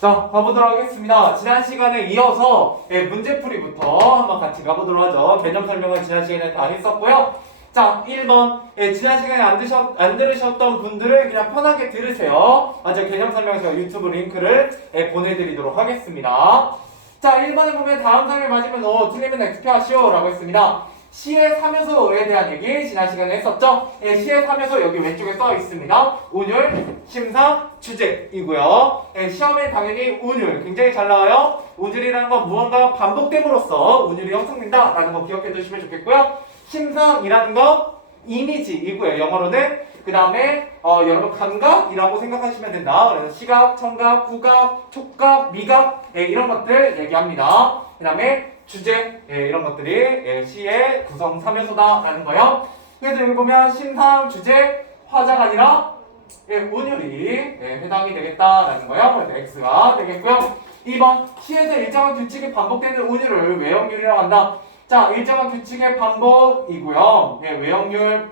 자, 가보도록 하겠습니다. 지난 시간에 이어서 문제풀이부터 한번 같이 가보도록 하죠. 개념 설명은 지난 시간에 다 했었고요. 자, 1번. 지난 시간에 안 들으셨던 분들은 그냥 편하게 들으세요. 제가 개념 설명서 유튜브 링크를 보내드리도록 하겠습니다. 자, 1번에 보면 다음 상을 맞으면 틀리면 X표 하시오 라고 했습니다. 시의 3요소에 대한 얘기 지난 시간에 했었죠. 시의 3요소 여기 왼쪽에 써 있습니다. 운율, 심사, 주제이고요. 시험에 당연히 운율 굉장히 잘 나와요. 운율이라는 건 무언가 반복됨으로써 운율이 형성된다 라는 거 기억해 두시면 좋겠고요. 심상이라는 건 이미지이고요. 영어로는 그 다음에 여러분 감각이라고 생각하시면 된다. 그래서 시각, 청각, 후각, 촉각, 미각 이런 것들 얘기합니다. 그 다음에 주제 이런 것들이 시의 구성 3요소다라는 거요. 그래서 여기 보면 심상, 주제, 화자가 아니라 운율이 해당이 되겠다라는 거요. 그래서 X가 되겠고요. 2번 시에서 일정한 규칙이 반복되는 운율을 외형률이라고 한다. 자, 일정한 규칙의 반복이고요. 외형률,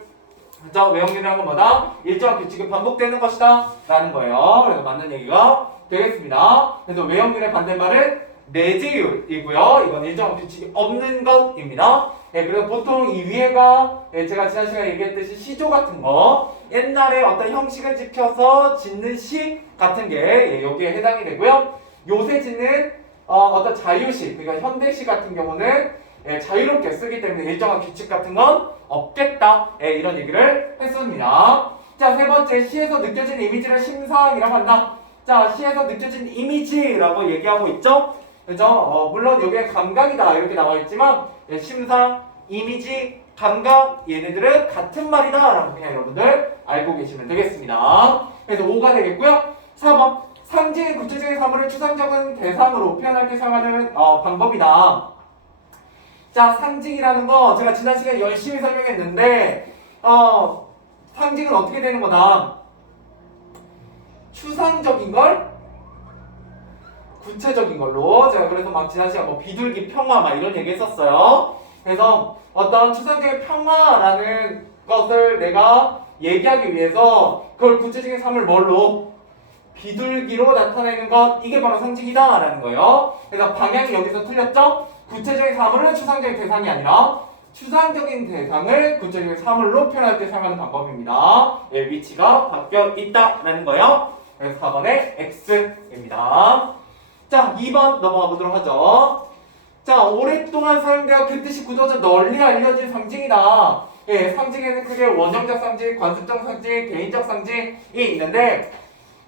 그죠? 외형률이라는 건 뭐다? 일정한 규칙이 반복되는 것이다 라는 거예요. 그래서 맞는 얘기가 되겠습니다. 그래서 외형률의 반대말은 내재율이고요. 이건 일정한 규칙이 없는 것입니다. 그래서 보통 이 위에가 제가 지난 시간에 얘기했듯이 시조 같은 거 옛날에 어떤 형식을 지켜서 짓는 시 같은 게 여기에 해당이 되고요. 요새 짓는 어떤 자유시, 그러니까 현대시 같은 경우는 자유롭게 쓰기 때문에 일정한 규칙 같은 건 없겠다. 이런 얘기를 했습니다. 자, 세 번째, 시에서 느껴지는 이미지를 심상이라고 한다. 자, 시에서 느껴지는 이미지라고 얘기하고 있죠. 그죠? 물론 여기에 감각이다 이렇게 나와 있지만 심상, 이미지, 감각 얘네들은 같은 말이다 라고 그냥 여러분들 알고 계시면 되겠습니다. 그래서 5가 되겠고요. 4번 상징 구체적인 사물을 추상적인 대상으로 표현할 때 사용하는 방법이다. 자, 상징이라는 거 제가 지난 시간에 열심히 설명했는데 상징은 어떻게 되는 거다? 추상적인 걸 구체적인 걸로 제가 그래서 막 지난 시간 뭐 비둘기 평화 막 이런 얘기 했었어요. 그래서 어떤 추상적인 평화라는 것을 내가 얘기하기 위해서 그걸 구체적인 사물 뭘로? 비둘기로 나타내는 것, 이게 바로 상징이다 라는 거예요. 그래서 방향이 여기서 틀렸죠? 구체적인 사물은 추상적인 대상이 아니라 추상적인 대상을 구체적인 사물로 표현할 때 사용하는 방법입니다. 위치가 바뀌어 있다 라는 거예요. 그래서 4번의 X입니다. 자, 2번 넘어가 보도록 하죠. 자, 오랫동안 사용되어 그 뜻이 굳어져 널리 알려진 상징이다. 상징에는 크게 원형적 상징, 관습적 상징, 개인적 상징이 있는데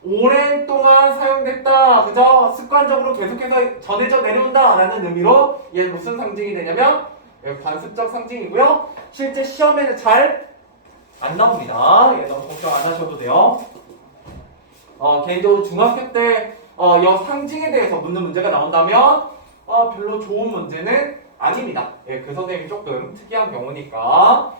오랜동안 사용됐다, 그죠? 습관적으로 계속해서 전해져 내려온다 라는 의미로 얘 무슨 상징이 되냐면 관습적 상징이고요. 실제 시험에는 잘 안 나옵니다. 너무 걱정 안 하셔도 돼요. 개인적으로 중학교 때 상징에 대해서 묻는 문제가 나온다면 별로 좋은 문제는 아닙니다. 그 선생님이 조금 특이한 경우니까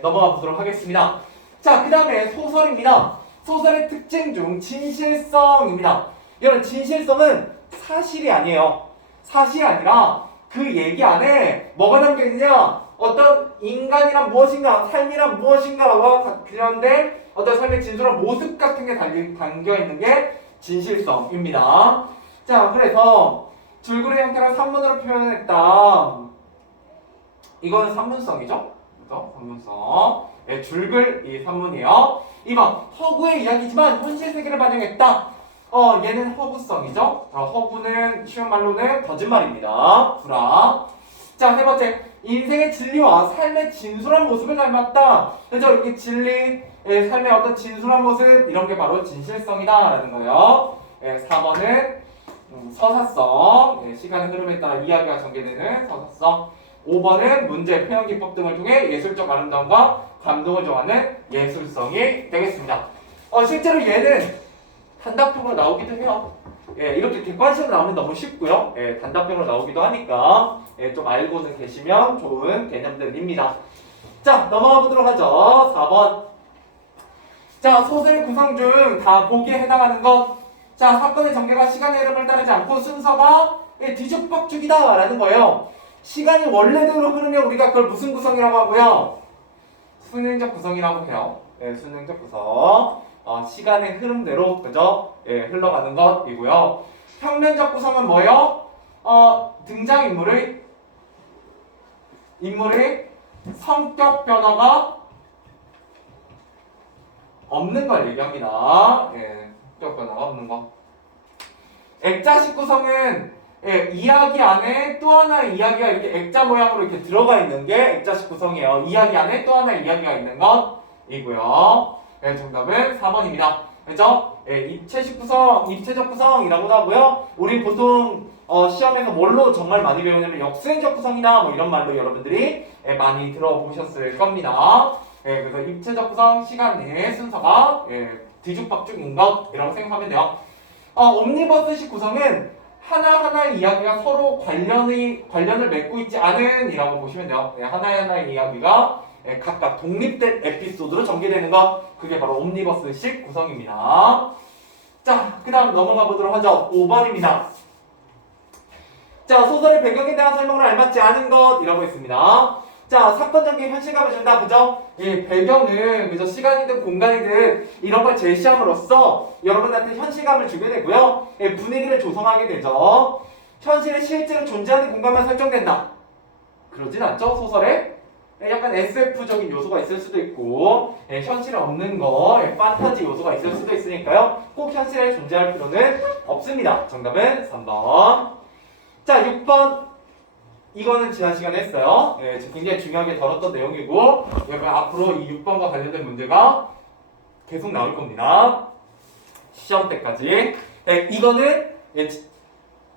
넘어가 보도록 하겠습니다. 자, 그 다음에 소설입니다. 소설의 특징 중 진실성입니다. 여러분, 진실성은 사실이 아니에요. 사실이 아니라 그 얘기 안에 뭐가 담겨있느냐, 어떤 인간이란 무엇인가, 삶이란 무엇인가와 그런데 어떤 삶의 진솔한 모습 같은 게 담겨있는 게 진실성입니다. 자, 그래서 줄거리 형태를 산문으로 표현했다. 이거는 산문성이죠? 그죠? 산문성. 줄글 산문이에요. 2번 허구의 이야기지만 현실 세계를 반영했다. 얘는 허구성이죠. 허구는 쉬운 말로는 거짓말입니다. 불화. 자, 세 번째 인생의 진리와 삶의 진솔한 모습을 닮았다. 그죠? 이렇게 진리, 삶의 어떤 진솔한 모습 이런 게 바로 진실성이다라는 거예요. 4번은 서사성, 시간의 흐름에 따라 이야기가 전개되는 서사성. 5번은 문제, 표현 기법 등을 통해 예술적 아름다움과 감동을 정하는 예술성이 되겠습니다. 실제로 얘는 단답형으로 나오기도 해요. 이렇게 객관식으로 나오면 너무 쉽고요. 단답형으로 나오기도 하니까 좀 알고는 계시면 좋은 개념들입니다. 자, 넘어가 보도록 하죠. 4번. 자, 소설 구성 중 다 보기에 해당하는 것. 자, 사건의 전개가 시간의 흐름을 따르지 않고 순서가 뒤죽박죽이다 라는 거예요. 시간이 원래대로 흐르면 우리가 그걸 무슨 구성이라고 하고요? 순행적 구성이라고 해요. 순행적 구성. 시간의 흐름대로, 그죠? 흘러가는 것이고요. 평면적 구성은 뭐예요? 등장인물의 성격 변화가 없는 걸 얘기합니다. 예, 성격 변화가 없는 거. 액자식 구성은 이야기 안에 또 하나의 이야기가 이렇게 액자 모양으로 이렇게 들어가 있는 게 액자식 구성이에요. 이야기 안에 또 하나의 이야기가 있는 것이고요. 네, 정답은 4번입니다. 그죠? 입체적 구성이라고도 하고요. 우리 보통 시험에서 뭘로 정말 많이 배우냐면 역수행적 구성이나 뭐 이런 말로 여러분들이 많이 들어보셨을 겁니다. 그래서 입체적 구성, 시간 내 순서가 뒤죽박죽인 것이라고 생각하면 돼요. 옴니버스식 구성은 하나하나의 이야기가 서로 관련을 맺고 있지 않은 이라고 보시면 돼요. 하나하나의 이야기가 각각 독립된 에피소드로 전개되는 것, 그게 바로 옴니버스식 구성입니다. 자, 그 다음 넘어가 보도록 하죠. 5번입니다. 자, 소설의 배경에 대한 설명을 알맞지 않은 것이라고 했습니다. 자, 사건적인 현실감을 준다. 그죠? 이 배경은 그죠? 시간이든 공간이든 이런 걸 제시함으로써 여러분한테 현실감을 주게 되고요. 분위기를 조성하게 되죠. 현실에 실제로 존재하는 공간만 설정된다. 그러진 않죠? 소설에 약간 SF적인 요소가 있을 수도 있고 현실에 없는 거, 판타지 요소가 있을 수도 있으니까요. 꼭 현실에 존재할 필요는 없습니다. 정답은 3번. 자, 6번. 이거는 지난 시간에 했어요. 굉장히 중요하게 다뤘던 내용이고 여러분 앞으로 이 6번과 관련된 문제가 계속 나올 겁니다. 시험 때까지. 이거는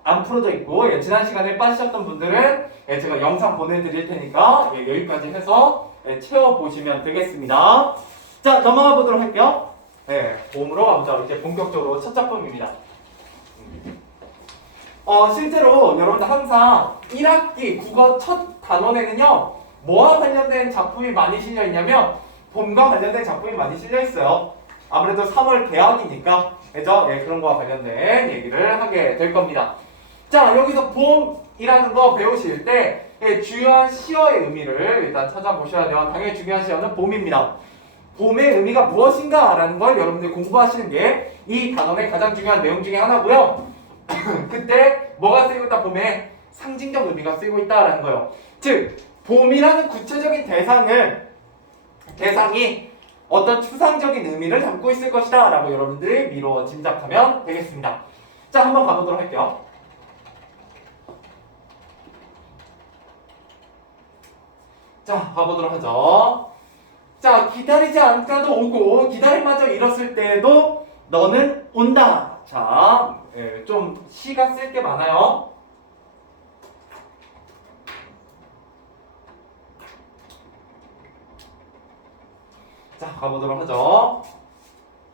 안 풀어져 있고 지난 시간에 빠지셨던 분들은 제가 영상 보내드릴 테니까 여기까지 해서 채워보시면 되겠습니다. 자, 넘어가 보도록 할게요. 봄으로 가보자. 이제 본격적으로 첫 작품입니다. 실제로 여러분들 항상 1학기 국어 첫 단원에는요 뭐와 관련된 작품이 많이 실려 있냐면 봄과 관련된 작품이 많이 실려 있어요. 아무래도 3월 개학이니까 그죠? 그런 거와 관련된 얘기를 하게 될 겁니다. 자, 여기서 봄이라는 거 배우실 때 주요한 시어의 의미를 일단 찾아보셔야 돼요. 당연히 중요한 시어는 봄입니다. 봄의 의미가 무엇인가 라는 걸 여러분들이 공부하시는 게 이 단원의 가장 중요한 내용 중에 하나고요. 그때 뭐가 쓰이고 있다? 봄에 상징적 의미가 쓰이고 있다라는 거예요. 즉 봄이라는 구체적인 대상이 어떤 추상적인 의미를 담고 있을 것이다 라고 여러분들이 미루어 짐작하면 되겠습니다. 자, 한번 가보도록 할게요. 자, 가보도록 하죠. 자, 기다리지 않다도 오고 기다림마저 잃었을 때에도 너는 온다. 자, 좀 시가 쓸 게 많아요. 자, 가보도록 하죠.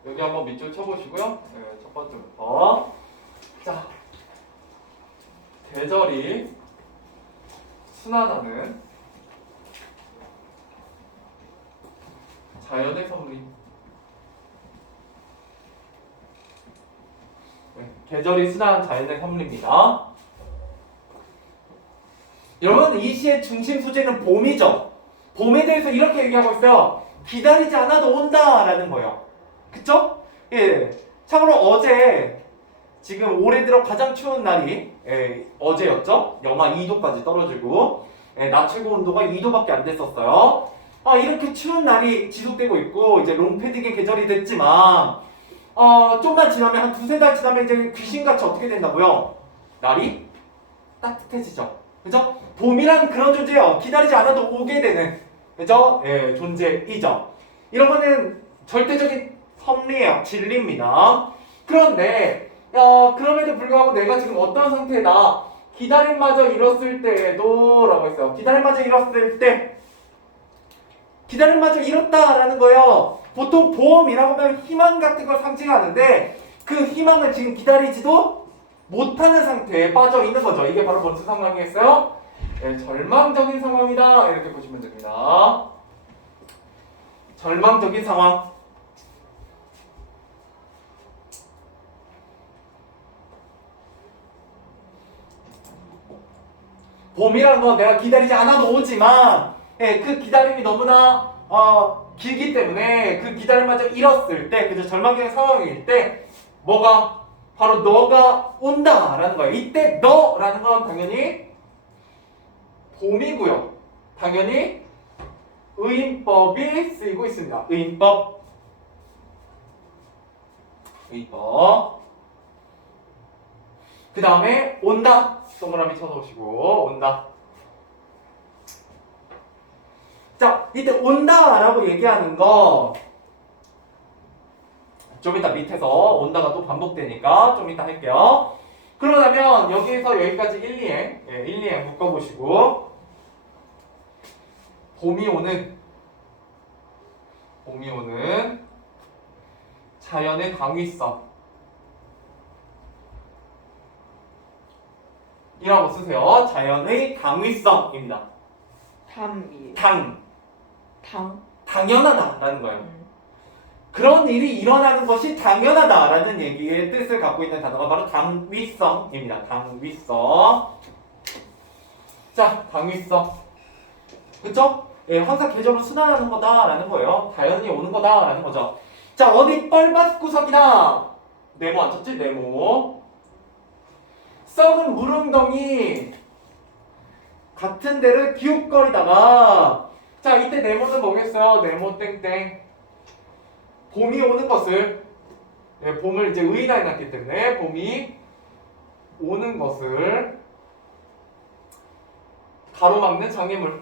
여기 한번 밑줄 쳐보시고요. 첫 번째부터. 자, 계절이 순환하는 자연의 섭리. 계절이 순환한 자연의 섭리입니다. 여러분, 이 시의 중심 소재는 봄이죠. 봄에 대해서 이렇게 얘기하고 있어요. 기다리지 않아도 온다라는 거예요. 그쵸? 참고로 어제 지금 올해 들어 가장 추운 날이 어제였죠. 영하 2도까지 떨어지고 낮 최고 온도가 2도밖에 안 됐었어요. 이렇게 추운 날이 지속되고 있고 이제 롱패딩의 계절이 됐지만 좀만 지나면 한 두세 달 지나면 이제 귀신같이 어떻게 된다고요? 날이 따뜻해지죠. 그죠? 봄이란 그런 존재예요. 기다리지 않아도 오게 되는 그죠? 존재이죠. 이런 거는 절대적인 섭리예요. 진리입니다. 그런데 그럼에도 불구하고 내가 지금 어떤 상태다. 기다림마저 잃었을 때에도 라고 했어요. 기다림마저 잃었을 때 기다림마저 잃었다라는 거예요. 보통 봄이라고 하면 희망 같은 걸 상징하는데 그 희망을 지금 기다리지도 못하는 상태에 빠져 있는 거죠. 이게 바로 무슨 상황이겠어요? 절망적인 상황이다. 이렇게 보시면 됩니다. 절망적인 상황. 봄이라는 건 내가 기다리지 않아도 오지만 그 기다림이 너무나 길기 때문에 그 기다림마저 잃었을 때, 그죠? 절망적인 상황일 때 뭐가 바로 너가 온다라는 거예요. 이때 너라는 건 당연히 봄이고요. 당연히 의인법이 쓰이고 있습니다. 의인법. 의인법. 그 다음에 온다. 동그라미 쳐놓으시고 온다. 자, 이때 온다라고 얘기하는 거 좀 이따 밑에서 온다가 또 반복되니까 좀 이따 할게요. 그러려면 여기에서 여기까지 1, 2행 1, 2행 묶어보시고 봄이 오는 자연의 당위성 이라고 쓰세요. 자연의 당위성입니다. 담이 당 당. 당연하다라는 거예요. 그런 일이 일어나는 것이 당연하다라는 얘기의 뜻을 갖고 있는 단어가 바로 당위성입니다. 당위성. 자, 당위성. 그쵸? 예, 항상 계절은 순환하는 거다라는 거예요. 자연이 오는 거다라는 거죠. 자, 어디 뻘밭구석이나 네모 안 쳤지? 네모. 썩은 물웅덩이 같은 데를 기웃거리다가 자, 이때 네모는 뭐겠어요? 네모 땡땡. 봄이 오는 것을 봄을 이제 의인화해 놨기 때문에 봄이 오는 것을 가로막는 장애물.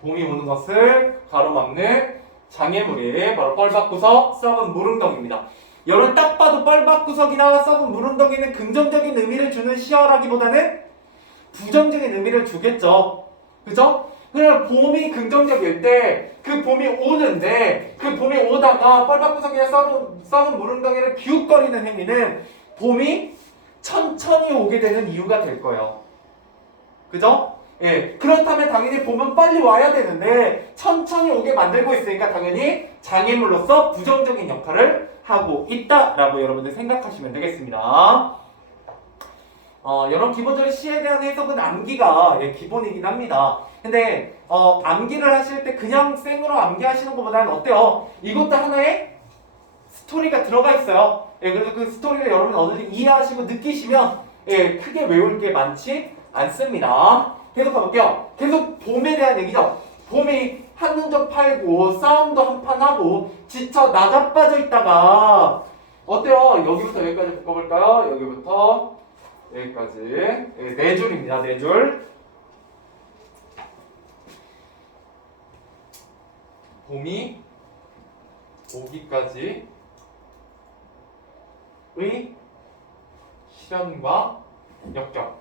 봄이 오는 것을 가로막는 장애물이 바로 뻘밭구석, 썩은 물웅덩이입니다. 여러분 딱 봐도 뻘밭구석이나 썩은 물웅덩이는 긍정적인 의미를 주는 시어라기보다는 부정적인 의미를 주겠죠. 그죠? 그럼 봄이 긍정적일 때 그 봄이 오는데 그 봄이 오다가 뻘밭구석이나 썩은 물웅덩이를 기웃거리는 행위는 봄이 천천히 오게 되는 이유가 될 거예요. 그죠? 예. 그렇다면 당연히 봄은 빨리 와야 되는데 천천히 오게 만들고 있으니까 당연히 장애물로서 부정적인 역할을 하고 있다라고 여러분들 생각하시면 되겠습니다. 여러분 기본적으로 시에 대한 해석은 암기가 기본이긴 합니다. 근데 암기를 하실 때 그냥 생으로 암기하시는 것보다는 어때요? 이것도 하나의 스토리가 들어가 있어요. 그래서 그 스토리를 여러분 어느 정도 이해하시고 느끼시면 크게 외울 게 많지 않습니다. 계속 가볼게요. 계속 봄에 대한 얘기죠. 봄이 한눈좀 팔고 싸움도 한판 하고 지쳐 나자빠져 있다가 어때요? 여기부터 여기까지 묶어볼까요? 여기부터 여기까지 네 줄입니다. 네 줄. 봄이 오기까지의 시련과 역경.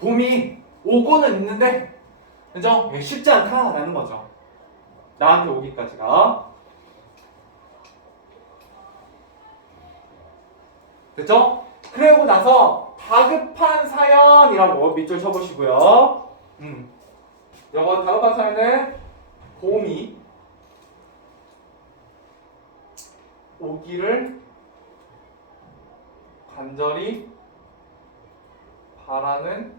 봄이 오고는 있는데 그죠? 쉽지 않다라는 거죠. 나한테 오기까지가. 그죠? 그러고 나서 다급한 사연이라고 밑줄 쳐보시고요. 이거 다급한 사연은 봄이 오기를 간절히 바라는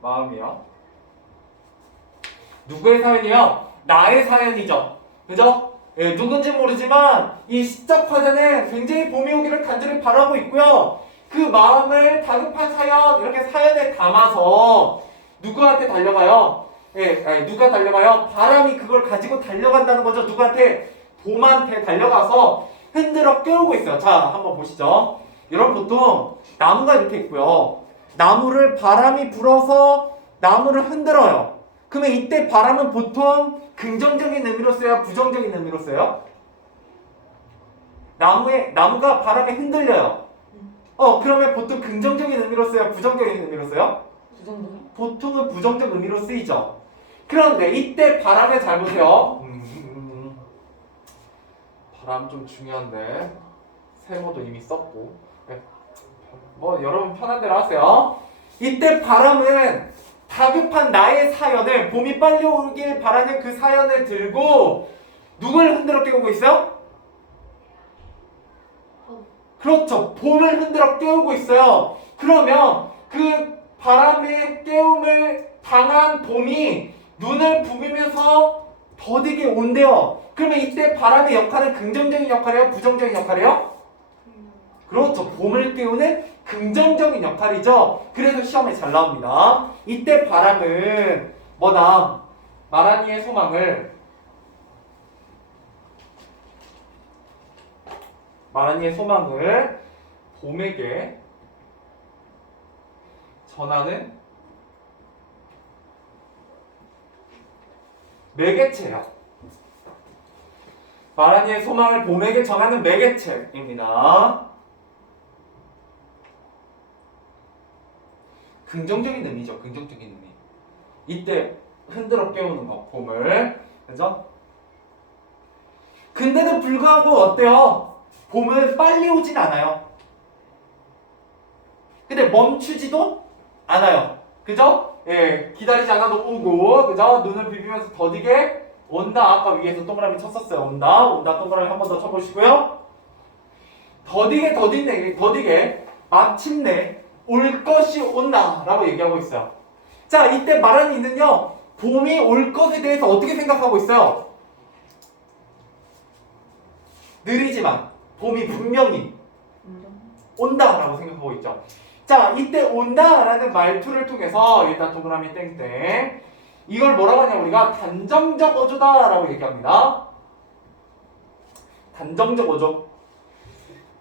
마음이요. 누구의 사연이요? 나의 사연이죠. 그죠? 누군지 모르지만 이 시적 화자는 굉장히 봄이 오기를 간절히 바라고 있고요. 그 마음을 다급한 사연, 이렇게 사연에 담아서 누구한테 달려가요? 누가 달려가요? 바람이 그걸 가지고 달려간다는 거죠. 누구한테? 봄한테 달려가서 흔들어 깨우고 있어요. 자, 한번 보시죠. 여러분 보통 나무가 이렇게 있고요. 나무를 바람이 불어서 나무를 흔들어요. 그러면 이때 바람은 보통 긍정적인 의미로 써요? 부정적인 의미로 써요? 나무가 바람에 흔들려요. 그러면 보통 긍정적인 의미로 써요? 부정적인 의미로 써요? 부정적. 보통은 부정적 의미로 쓰이죠. 그런데 이때 바람을 잘 보세요. 바람 좀 중요한데 세모도 이미 썼고 여러분 편한 대로 하세요. 이때 바람은 다급한 나의 사연을 봄이 빨리 오길 바라는 그 사연을 들고 누굴 흔들어 깨우고 있어요? 그렇죠. 봄을 흔들어 깨우고 있어요. 그러면 그 바람의 깨움을 당한 봄이 눈을 부비면서 더디게 온대요. 그러면 이때 바람의 역할은 긍정적인 역할이에요? 부정적인 역할이에요? 그렇죠. 봄을 깨우는 긍정적인 역할이죠. 그래서 시험에 잘 나옵니다. 이때 바람은 뭐다? 마라니의 소망을 봄에게 전하는 매개체야. 마라니의 소망을 봄에게 전하는 매개체입니다. 긍정적인 의미죠. 긍정적인 의미. 이때 흔들어 깨우는 거, 봄을. 그죠? 근데도 불구하고 어때요? 봄은 빨리 오진 않아요. 근데 멈추지도 않아요. 그죠? 예, 기다리지 않아도 오고, 그죠? 눈을 비비면서 더디게 온다. 아까 위에서 동그라미 쳤었어요. 온다. 동그라미 한 번 더 쳐보시고요. 더디게 마침내 올 것이 온다 라고 얘기하고 있어요. 자, 이때 말하는 이는요, 봄이 올 것에 대해서 어떻게 생각하고 있어요? 느리지만 봄이 분명히 온다라고 생각하고 있죠. 자, 이때 온다라는 말투를 통해서 일단 동그라미 땡땡, 이걸 뭐라고 하냐, 우리가 단정적 어조다라고 얘기합니다. 단정적 어조.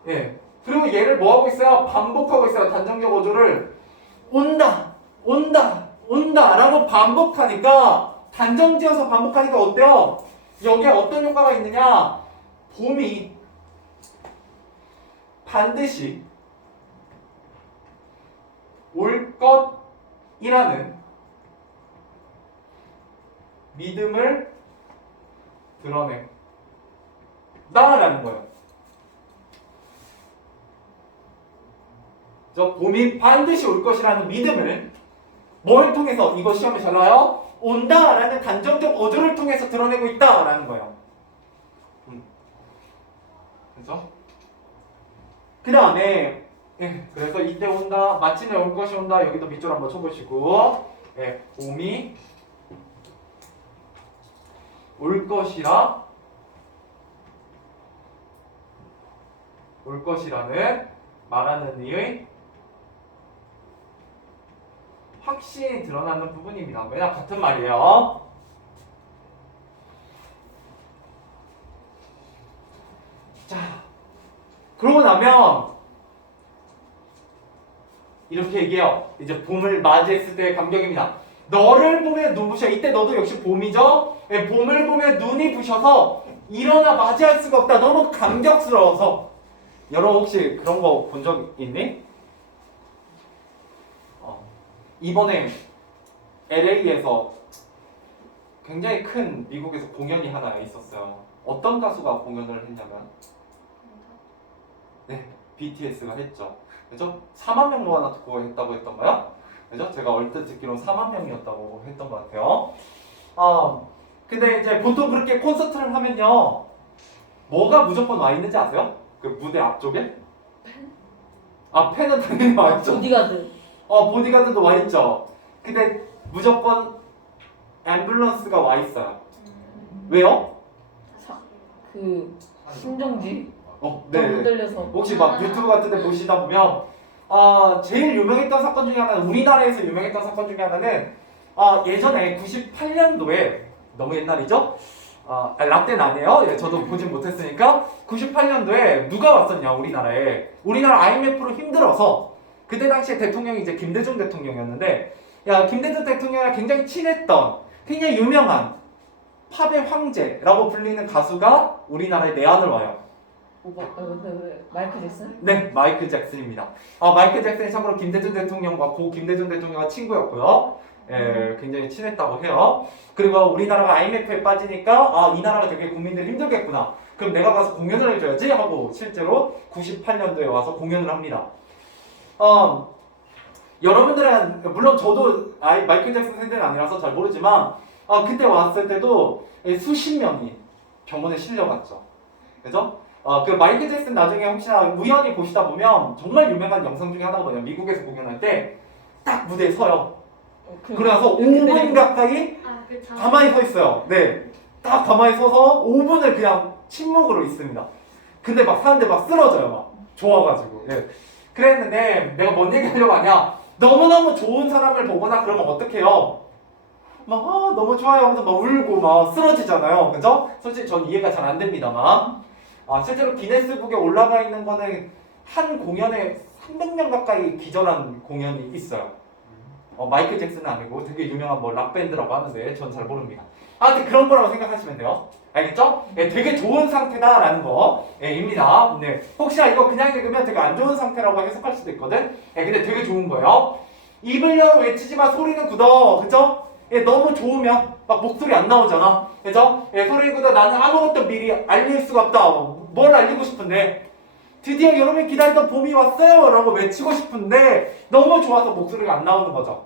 예. 그리고 얘를 뭐 하고 있어요? 반복하고 있어요. 단정적 어조를 온다라고 반복하니까, 단정지어서 반복하니까 어때요? 여기에 어떤 효과가 있느냐? 봄이 반드시 올 것이라는 믿음을 드러낸다라는 거예요. 저 봄이 반드시 올 것이라는 믿음을 뭘 통해서, 이거 시험에 잘 나와요? 온다라는 단정적 어조를 통해서 드러내고 있다라는 거예요. 그래서 그 다음에, 예, 그래서 이때 온다, 마침내 올 것이 온다. 여기도 밑줄 한번 쳐보시고, 예, 봄이 올 것이라는 말하는 이의 확신이 드러나는 부분입니다. 왜냐, 같은 말이에요. 자, 그러고 나면 이렇게 얘기해요. 이제 봄을 맞이했을 때의 감격입니다. 너를 보면 눈부셔. 이때 너도 역시 봄이죠. 네, 봄을 보면 눈이 부셔서 일어나 맞이할 수가 없다. 너무 감격스러워서. 여러분 혹시 그런 거 본 적 있니? 이번에 LA에서 굉장히 큰 미국에서 공연이 하나 있었어요. 어떤 가수가 공연을 했냐면, 네, BTS가 했죠. 그죠? 4만 명 모아놓고 했다고 했던가요? 그죠? 제가 얼핏 듣기로는 4만 명이었다고 했던 것 같아요. 근데 이제 보통 그렇게 콘서트를 하면요, 뭐가 무조건 와 있는지 아세요? 그 무대 앞쪽에? 팬은 당연히 와 있죠. 보디가드. 보디가드도 와 있죠. 근데 무조건 앰뷸런스가 와 있어요. 왜요? 심정지. 네. 흔들려서. 혹시 막 유튜브 같은 데 보시다 보면, 제일 유명했던 사건 중에 하나는, 우리나라에서 유명했던 사건 중에 하나는, 예전에 98년도에, 너무 옛날이죠? 라떼는 아니에요. 예, 저도 보진 못했으니까. 98년도에 누가 왔었냐, 우리나라에. 우리나라 IMF로 힘들어서, 그때 당시에 대통령이 이제 김대중 대통령이었는데, 김대중 대통령이랑 굉장히 친했던, 굉장히 유명한 팝의 황제라고 불리는 가수가 우리나라에 내한을 와요. 마이클 잭슨? 네, 마이클 잭슨입니다. 마이클 잭슨이 참고로 김대중 대통령과 고 김대중 대통령과 친구였고요. 예, 굉장히 친했다고 해요. 그리고 우리나라가 IMF에 빠지니까 이 나라가 되게 국민들이 힘들겠구나. 그럼 내가 가서 공연을 해줘야지 하고 실제로 98년도에 와서 공연을 합니다. 여러분들은 물론 저도 마이클 잭슨 세대는 아니라서 잘 모르지만 그때 왔을 때도 수십 명이 병원에 실려갔죠. 그죠? 그 마이클 잭슨 나중에 혹시나 우연히 보시다 보면 정말 유명한 영상 중에 하나가 뭐냐면, 미국에서 공연할 때 딱 무대에 서요. 그, 그러고 나서 이렇게 5분 내리고. 가까이 가만히 서 있어요. 네. 딱 가만히 서서 5분을 그냥 침묵으로 있습니다. 근데 막 사람들 막 쓰러져요. 막. 좋아가지고. 예. 그랬는데 내가 뭔 얘기 하려고 하냐. 너무너무 좋은 사람을 보거나 그러면 어떡해요? 막, 너무 좋아요 하면서 막 울고 막 쓰러지잖아요. 그죠? 솔직히 전 이해가 잘 안 됩니다만. 실제로 기네스북에 올라가 있는 거는 한 공연에 300명 가까이 기절한 공연이 있어요. 마이클 잭슨은 아니고 되게 유명한 뭐 락밴드라고 하는데 전 잘 모릅니다. 아무튼 그런 거라고 생각하시면 돼요. 알겠죠? 예, 되게 좋은 상태다라는 거 입니다. 네. 혹시나 이거 그냥 읽으면 되게 안 좋은 상태라고 해석할 수도 있거든. 예, 근데 되게 좋은 거예요. 입을 열어 외치지만 소리는 굳어. 그죠? 예, 너무 좋으면 막 목소리 안 나오잖아. 그죠? 예, 소리 굳어. 나는 아무것도 미리 알릴 수가 없다. 뭘 알리고 싶은데 드디어 여러분이 기다리던 봄이 왔어요 라고 외치고 싶은데 너무 좋아서 목소리가 안 나오는 거죠.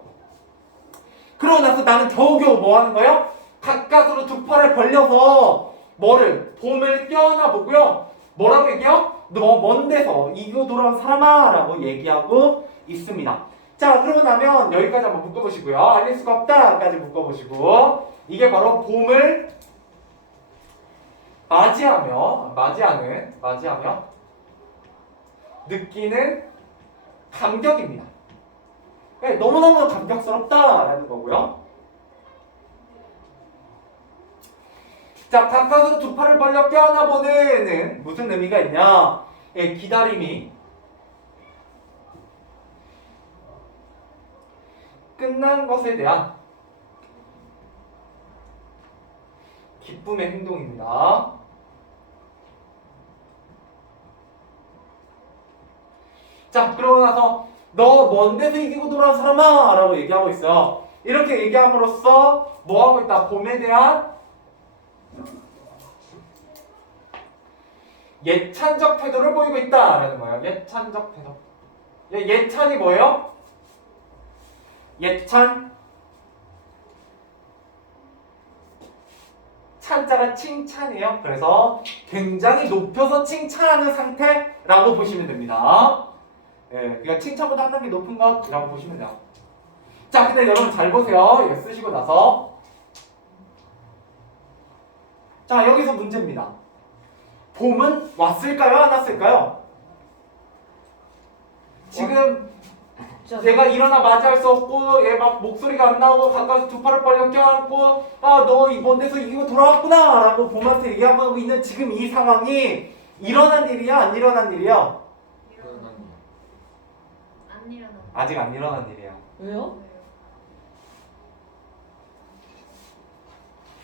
그러고 나서 나는 겨우겨우 뭐 하는 거예요? 가까스로 두 팔을 벌려서 뭐를? 봄을 껴안아 보고요. 뭐라고 얘기해요? 너 먼 데서 이거 돌아온 사람아 라고 얘기하고 있습니다. 자, 그러고 나면 여기까지 한번 묶어보시고요. 알릴 수가 없다까지 묶어보시고 이게 바로 봄을 맞이하며 느끼는 감격입니다. 네, 너무너무 감격스럽다라는 거고요. 자, 가까스로 두 팔을 벌려 껴안아 보는 무슨 의미가 있냐? 예, 기다림이 끝난 것에 대한 기쁨의 행동입니다. 자, 그러고 나서 너 먼 데서 이기고 돌아온 사람아 라고 얘기하고 있어요. 이렇게 얘기함으로써 뭐 하고 있다? 봄에 대한 예찬적 태도를 보이고 있다라는 거예요. 예찬적 태도. 예찬이 뭐예요? 예찬. 찬자가 칭찬이에요. 그래서 굉장히 높여서 칭찬하는 상태라고 보시면 됩니다. 예, 그러니까 칭찬보다 한 단계 높은 것이라고 보시면 돼요. 자, 근데 여러분 잘 보세요. 이거 쓰시고 나서 자, 여기서 문제입니다. 봄은 왔을까요? 안 왔을까요? 지금 얘가 일어나 맞이할 수 없고 얘 막 목소리가 안 나오고 가까이서 두 팔을 벌려 껴안고 너 이번 데서 이기고 돌아왔구나 라고 봄한테 얘기하고 있는 지금 이 상황이 일어난 일이야? 안 일어난 일이야? 안 일어나. 아직 안 일어난 일이야. 왜요?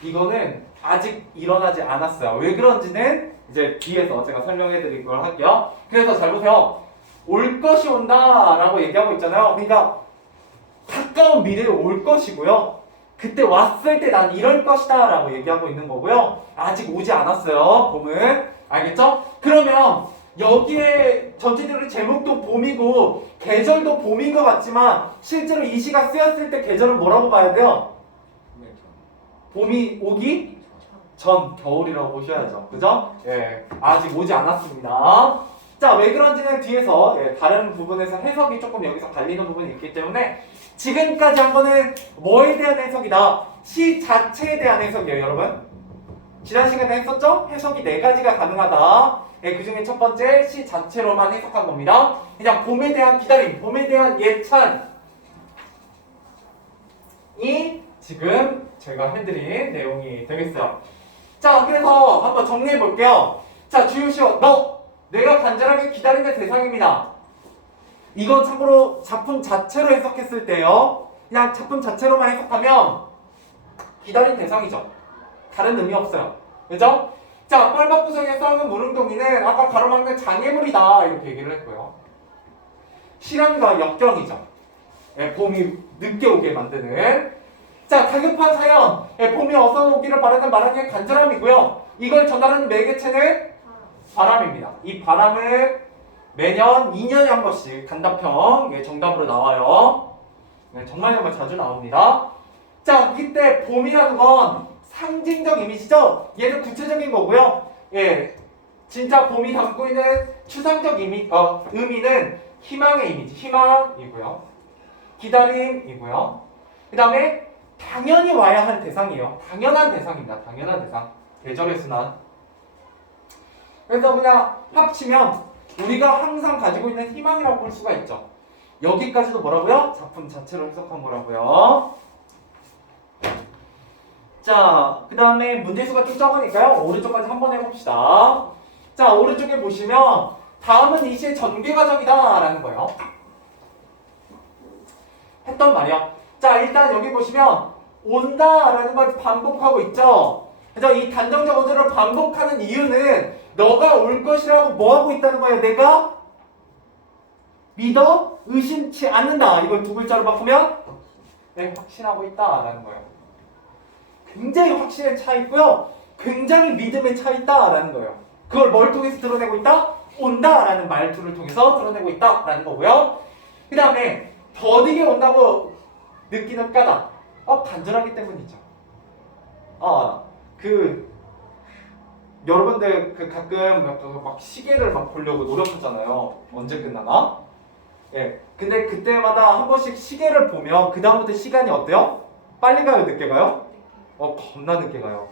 이거는 아직 일어나지 않았어요. 왜 그런지는 이제 뒤에서 제가 설명해 드릴 걸 할게요. 그래서 잘 보세요. 올 것이 온다 라고 얘기하고 있잖아요. 그러니까 가까운 미래에 올 것이고요. 그때 왔을 때 난 이럴 것이다 라고 얘기하고 있는 거고요. 아직 오지 않았어요. 봄은. 알겠죠? 그러면 여기에 전체적으로 제목도 봄이고 계절도 봄인 것 같지만 실제로 이 시가 쓰였을 때 계절은 뭐라고 봐야 돼요? 봄이 오기 전 겨울이라고 보셔야죠. 그죠? 예, 아직 오지 않았습니다. 자, 왜 그런지는 뒤에서 다른 부분에서 해석이 조금 여기서 갈리는 부분이 있기 때문에 지금까지 한 거는 뭐에 대한 해석이다? 시 자체에 대한 해석이에요, 여러분. 지난 시간에 했었죠? 해석이 4가지가 가능하다. 그 중에 첫 번째 시 자체로만 해석한 겁니다. 그냥 봄에 대한 기다림, 봄에 대한 예찬이 지금 제가 해드린 내용이 되겠어요. 자, 그래서 한번 정리해 볼게요. 자, 주요시어 내가 간절하게 기다리는 대상입니다. 이건 참고로 작품 자체로 해석했을 때요. 그냥 작품 자체로만 해석하면 기다린 대상이죠. 다른 의미 없어요. 그죠? 자, 뻘박구석에 써있는 무릉동이는 아까 가로막는 장애물이다 이렇게 얘기를 했고요. 실현과 역경이죠. 봄이 늦게 오게 만드는. 자, 다급한 사연. 봄이 어서 오기를 바라는 마랑의 간절함이고요. 이걸 전하는 매개체는 바람입니다. 이 바람은 매년 2년에 한 번씩 단답형 정답으로 나와요. 정말 자주 나옵니다. 자, 이때 봄이라는 건 상징적 이미지죠? 얘는 구체적인 거고요. 진짜 봄이 담고 있는 추상적 의미는 희망의 이미지, 희망이고요. 기다림이고요. 그 다음에 당연히 와야 할 대상이에요. 당연한 대상입니다. 당연한 대상. 계절의 순환. 그래서 그냥 합치면 우리가 항상 가지고 있는 희망이라고 볼 수가 있죠. 여기까지도 뭐라고요? 작품 자체로 해석한 거라고요. 자, 그 다음에 문제수가 좀 적으니까요. 오른쪽까지 한번 해봅시다. 자, 오른쪽에 보시면 다음은 이 시의 전개 과정이다 라는 거예요. 했던 말이야. 자, 일단 여기 보시면 온다 라는 걸 반복하고 있죠. 그래서 이 단정적 어조를 반복하는 이유는 너가 올 것이라고 뭐 하고 있다는 거예요? 내가 믿어 의심치 않는다. 이걸 두 글자로 바꾸면 네, 확신하고 있다 라는 거예요. 굉장히 확신에 차 있고요. 굉장히 믿음에 차 있다 라는 거예요. 그걸 뭘 통해서 드러내고 있다? 온다 라는 말투를 통해서 드러내고 있다 라는 거고요. 그 다음에 더디게 온다고 느끼는 까닭. 간절하기 때문이죠. 여러분들 가끔 막 시계를 막 보려고 노력하잖아요. 언제 끝나나? 예. 근데 그때마다 한 번씩 시계를 보면 그 다음부터 시간이 어때요? 빨리 가요? 늦게 가요? 겁나 늦게 가요.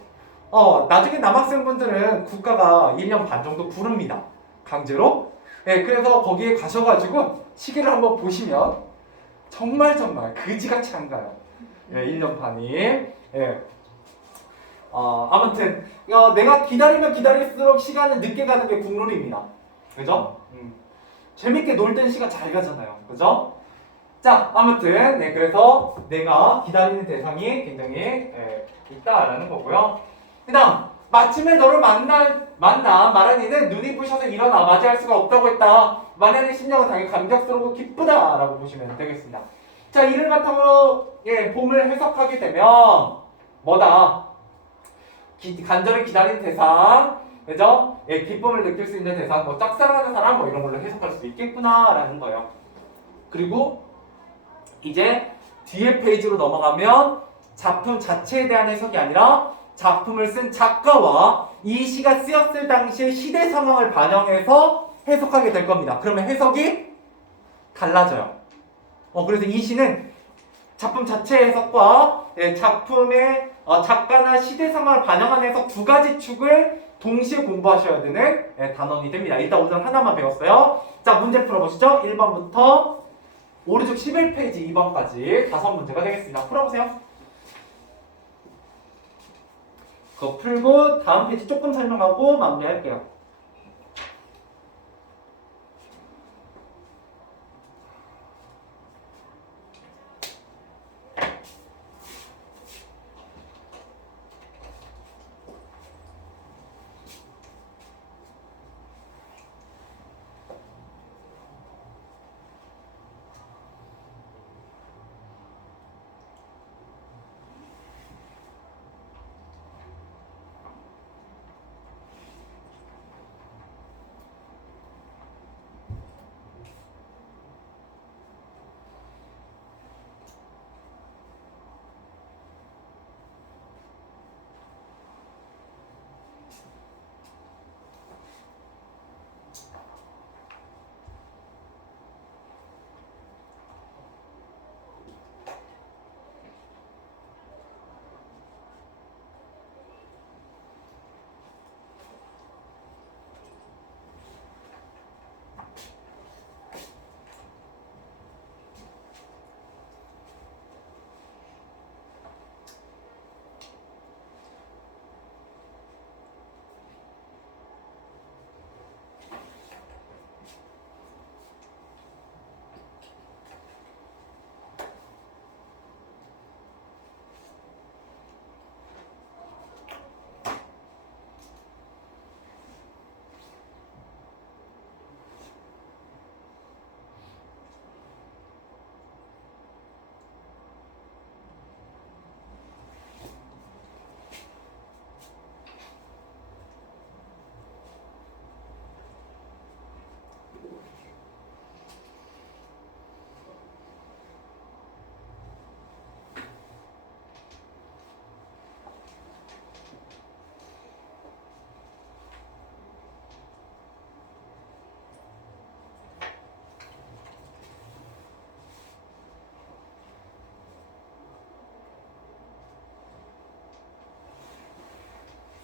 나중에 남학생분들은 국가가 1년 반 정도 부릅니다. 강제로. 예, 그래서 거기에 가셔가지고 시계를 한번 보시면 정말 그지같이 안 가요. 예, 1년 반이. 예. 아무튼 내가 기다리면 기다릴수록 시간은 늦게 가는 게 국룰입니다. 그죠? 재밌게 놀 때는 시간 잘 가잖아요. 그죠? 자, 아무튼 네, 그래서 내가 기다리는 대상이 굉장히 있다라는 거고요. 그 다음 마침내 너를 만나 말한 이는 눈이 부셔서 일어나 맞이할 수가 없다고 했다. 만약에 심령은 당연히 감격스럽고 기쁘다라고 보시면 되겠습니다. 자, 이를 바탕으로 봄을 해석하게 되면 뭐다? 간절히 기다리는 대상, 그죠? 기쁨을 느낄 수 있는 대상, 뭐 짝사랑하는 사람 뭐 이런 걸로 해석할 수 있겠구나라는 거예요. 그리고 이제 뒤에 페이지로 넘어가면 작품 자체에 대한 해석이 아니라 작품을 쓴 작가와 이 시가 쓰였을 당시의 시대 상황을 반영해서 해석하게 될 겁니다. 그러면 해석이 달라져요. 그래서 이 시는 작품 자체의 해석과 작품의 작가나 시대 상황을 반영한 해석 두 가지 축을 동시에 공부하셔야 되는 단원이 됩니다. 일단 오늘 하나만 배웠어요. 자, 문제 풀어보시죠. 1번부터 오른쪽 11페이지 2번까지 5문제가 되겠습니다. 풀어보세요. 그거 풀고 다음 페이지 조금 설명하고 마무리할게요.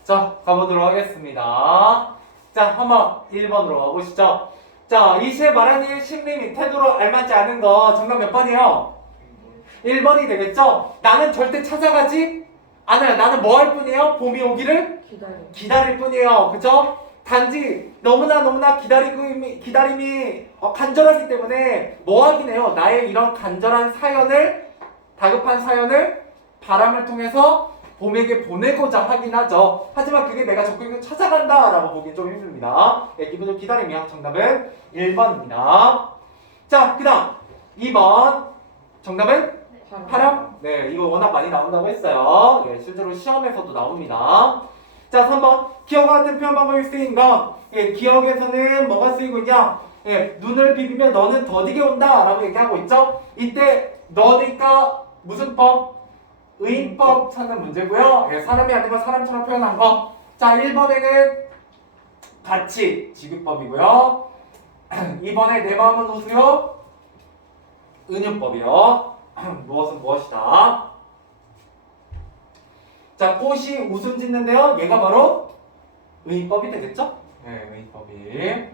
자, 가보도록 하겠습니다. 자, 한번 1번으로 가보시죠. 자, 이 시에 말하는 심리 및 태도로 알맞지 않은 거 정답 몇 번이에요? 1번이 되겠죠? 나는 절대 찾아가지 않아요. 나는 뭐 할 뿐이에요? 봄이 오기를 기다릴 뿐이에요. 그죠? 단지 너무나 기다림이 간절하기 때문에 뭐 하긴 해요? 나의 이런 간절한 사연을, 다급한 사연을 바람을 통해서 봄에게 보내고자 하긴 하죠. 하지만 그게 내가 적극적으로 찾아간다 라고 보기 좀 힘듭니다. 네, 기본적으로 기다림이야. 정답은 1번입니다. 자, 그 다음 2번 정답은 바람? 네, 이거 워낙 많이 나온다고 했어요. 예, 실제로 시험에서도 나옵니다. 자, 3번. 기억과 같은 표현 방법이 쓰인 것. 예, 기억에서는 뭐가 쓰이고 있냐? 예, 눈을 비비면 너는 더디게 온다 라고 얘기하고 있죠? 이때 너니까 무슨 법? 의인법 찾는 문제고요. 예, 사람이 아니면 사람처럼 표현한 거. 자, 1번에는 가치, 지급법이고요. 2번에 내 마음은 우수요. 은유법이요. 무엇은 무엇이다. 자, 꽃이 웃음 짓는데요. 얘가 바로 의인법이 되겠죠? 네, 의인법이.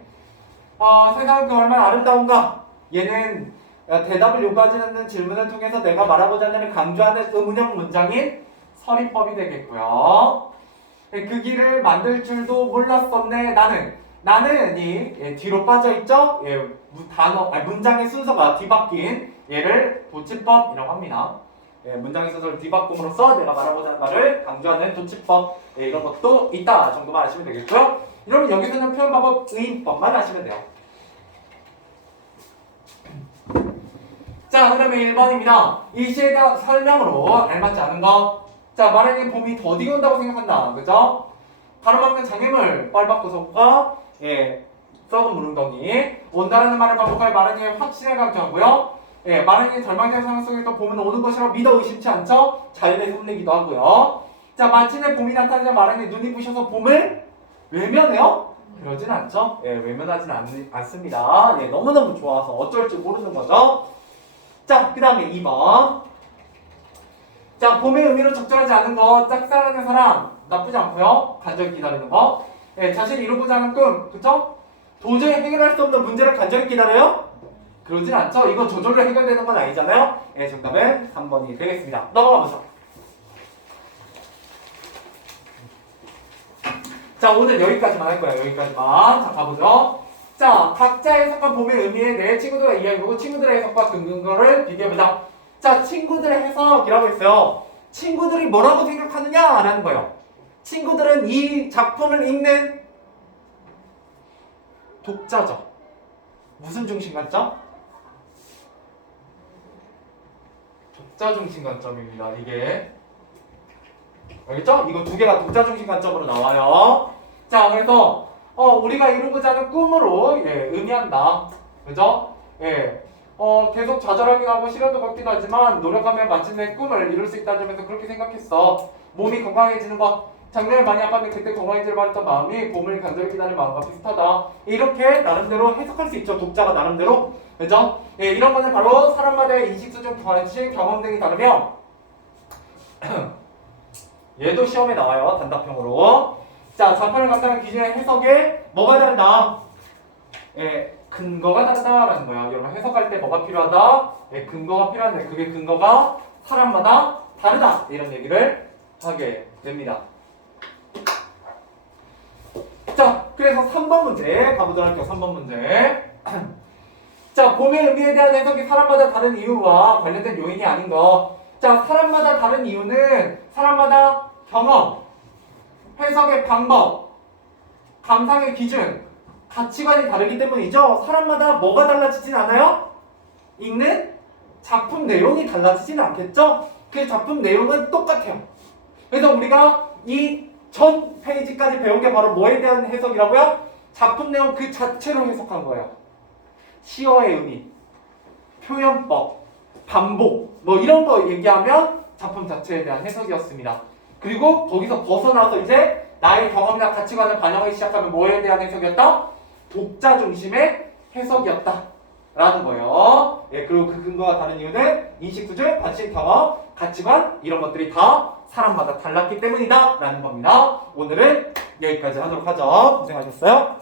세상은 그 얼마나 아름다운가? 얘는 대답을 요구하지 않는 질문을 통해서 내가 말하고자 하는 점을 강조하는 의문형 문장인 서리법이 되겠고요. 네, 그 길을 만들 줄도 몰랐었네. 나는이 예, 뒤로 빠져 있죠? 예, 문장의 순서가 뒤바뀐 얘를 도치법이라고 합니다. 예, 문장의 순서를 뒤바꿈으로써 내가 말하고자 하는 말을 강조하는 도치법, 예, 이런 것도 있다 정도만 아시면 되겠고요. 여러분 여기서는 표현 방법 의인법만 아시면 돼요. 자, 그 다음에 1번입니다. 이 시에 대한 설명으로 알맞지 않은 것. 자, 말하기엔 봄이 더디게 온다고 생각한다. 그죠? 가로막는 장애물, 빨바꾸석과 예, 썩은 무릉덩이. 온다라는 말을 반복하여 말하기에 확신을 강조하고요. 예, 말하기에 절망적인 상황 속에 또 봄은 오는 것이라고 믿어 의심치 않죠? 자연의 섭리기도 하고요. 자, 마침내 봄이 나타나자 말하기에 눈이 부셔서 봄을 외면해요? 그러진 않죠? 예, 외면하진 않습니다. 예, 너무너무 좋아서 어쩔 줄 모르는 거죠. 자, 그 다음에 2번. 자, 봄의 의미로 적절하지 않은 거, 짝사랑하는 사람, 나쁘지 않고요. 간절히 기다리는 거. 예, 자신이 이루고자 하는 꿈, 그쵸? 도저히 해결할 수 없는 문제를 간절히 기다려요? 그러진 않죠? 이거 저절로 해결되는 건 아니잖아요? 예, 정답은 3번이 되겠습니다. 넘어가 보죠. 자, 오늘 여기까지만 할 거예요. 여기까지만. 자, 가보죠. 자, 각자 해석한 봄의 의미에 대해 친구들과 이야기하고 친구들의 해석과 근거를 비교해보자. 자, 친구들의 해석이라고 했어요. 친구들이 뭐라고 생각하느냐라는 거예요. 친구들은 이 작품을 읽는 독자죠. 무슨 중심 관점? 독자 중심 관점입니다. 이게 알겠죠? 이거 두 개가 독자 중심 관점으로 나와요. 자, 그래서 우리가 이루고자 하는 꿈으로 예, 의미한다. 그죠? 예. 계속 좌절하기도 하고 시련도 겪기도 하지만 노력하면 마침내 꿈을 이룰 수 있다는 점에서 그렇게 생각했어. 몸이 건강해지는 것. 작년에 많이 아팠는데 그때 건강해지를 바랬던 마음이 봄을 간절히 기다리는 마음과 비슷하다. 이렇게 나름대로 해석할 수 있죠. 독자가 나름대로. 그죠? 예, 이런 거는 바로 사람마다의 인식 수준, 관심, 경험 등이 다르며 얘도 시험에 나와요. 단답형으로. 자, 좌표를 감당하는 기준의 해석에 뭐가 다르다? 예, 근거가 다르다라는 거야. 여러분 해석할 때 뭐가 필요하다? 예, 근거가 필요한데 그게 근거가 사람마다 다르다. 이런 얘기를 하게 됩니다. 자, 그래서 3번 문제 가보도록 할게요. 3번 문제. 자, 봄의 의미에 대한 해석이 사람마다 다른 이유와 관련된 요인이 아닌 거. 자, 사람마다 다른 이유는 사람마다 경험, 해석의 방법, 감상의 기준, 가치관이 다르기 때문이죠. 사람마다 뭐가 달라지진 않아요? 읽는 작품 내용이 달라지진 않겠죠? 그 작품 내용은 똑같아요. 그래서 우리가 이 전 페이지까지 배운 게 바로 뭐에 대한 해석이라고요? 작품 내용 그 자체로 해석한 거예요. 시어의 의미, 표현법, 반복 뭐 이런 거 얘기하면 작품 자체에 대한 해석이었습니다. 그리고 거기서 벗어나서 이제 나의 경험이나 가치관을 반영하기 시작하면 뭐에 대한 해석이었다? 독자 중심의 해석이었다 라는 거예요. 예, 그리고 그 근거가 다른 이유는 인식 수준, 관심, 경험, 가치관 이런 것들이 다 사람마다 달랐기 때문이다 라는 겁니다. 오늘은 여기까지 하도록 하죠. 고생하셨어요.